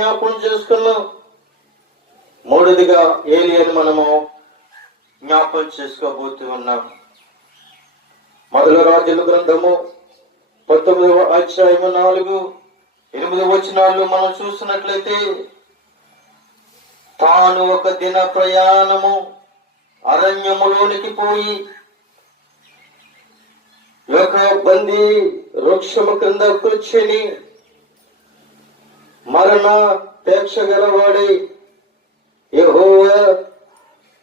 జ్ఞాపకం చేసుకున్నాం. మూడోదిగా ఏలియాను మనము జ్ఞాపకం చేసుకోబోతూ ఉన్నాం. మొదటి రాజుల గ్రంథము 19వ అధ్యాయము 4-8 వచనాలు మనం చూసినట్లయితే, తాను ఒక దిన ప్రయాణము అరణ్యములోనికి పోయి ఒక బంది వృక్షము క్రింద కూర్చొని మరణాపేక్ష గలవాడై, యెహోవా,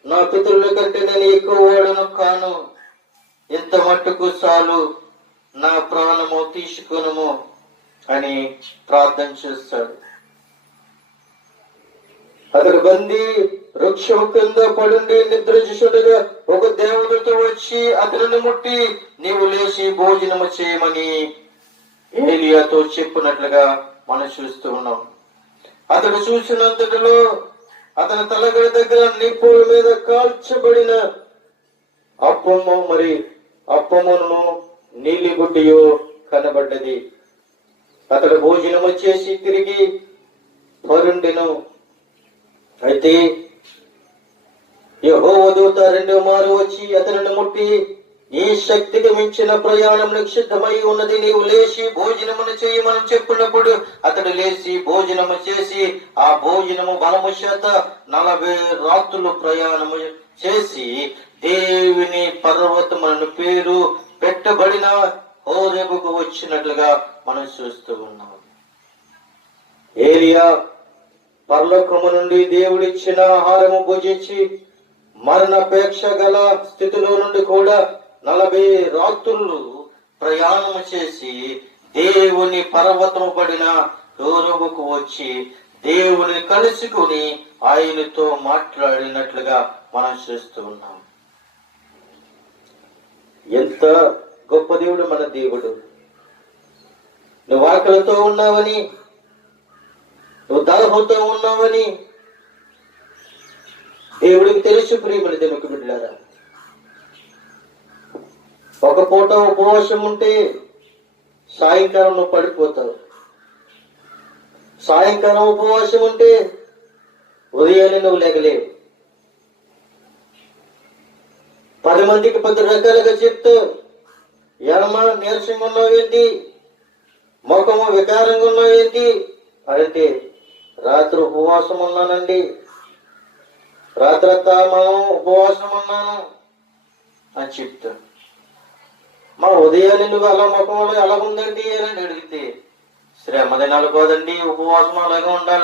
నా పితరుల కంటే నేను ఎక్కువ వాడను కాను, ఇంత మట్టుకు చాలు, నా ప్రాణము తీసుకును అని ప్రార్థన చేస్తాడు. అతడు బంది వృక్షం కింద పడుండి నిద్ర చేస్తుండగా ఒక దేవతతో వచ్చి అతనిని ముట్టి, నీవు లేచి భోజనము చేయమని ఏలియాతో చెప్పినట్లుగా మనం చూస్తూ ఉన్నాం. అతడు చూసినంతటిలో అతని తలగడ దగ్గర నిప్పుల మీద కాల్చబడిన అప్పమును నీలి గుడ్డియో కనబడ్డది. అతడు భోజనము చేసి తిరిగి పరుండెను. అయితే యెహోవా దూత రెండవ మారు వచ్చి అతనిని ముట్టి, ఈ శక్తికి మించిన ప్రయాణం నిషిద్ధమై ఉన్నది, నీవు లేచి భోజనమును చేయమని చెప్పినప్పుడు అతడు లేచి భోజనము చేసి ఆ భోజనము బలము చేత 40 రాత్రులు ప్రయాణము చేసి దేవుని పర్వతములను పేరు పెట్టబడిన హోరేబుకు వచ్చినట్లుగా మనం చూస్తూ ఉన్నాం. ఏలియా పరలోకము నుండి దేవుడిచ్చిన ఆహారము భుజించి మరణాపేక్ష గల స్థితిలో నుండి కూడా 40 రాత్రులు ప్రయాణము చేసి దేవుని పర్వతము పడిన హోరేబుకు వచ్చి దేవుని కలుసుకుని ఆయనతో మాట్లాడినట్లుగా మనం చూస్తూ ఉన్నాం. ఎంత గొప్ప దేవుడు మన దేవుడు. నువ్వు ఆకలితో ఉన్నావని, నువ్వు దాహంతో ఉన్నావని దేవుడికి తెలుసు. ప్రియమైన దేవునికి బిడ్డలారా, ఒక పూట ఉపవాసం ఉంటే సాయంకాలం నువ్వు పడిపోతావు. సాయంకాలం ఉపవాసం ఉంటే ఉదయాన్నే నువ్వు లేగలేవు. 10 మందికి 10 రకాలుగా చెప్తూ, ఎడమ నీరసంగా ఉన్నావేంటి, ముఖము వికారంగా ఉన్నావేంటి అంటే, రాత్రి ఉపవాసం ఉన్నానండి, రాత్రంతా మనం ఉపవాసం ఉన్నాను అని చెప్తా. మా ఉదయాన్నే నువ్వు అలా ముఖంలో ఎలా ఉందండి అని అడిగితే, శ్రమ దినాలు కాదండి, ఉపవాసం అలాగే ఉండాలి.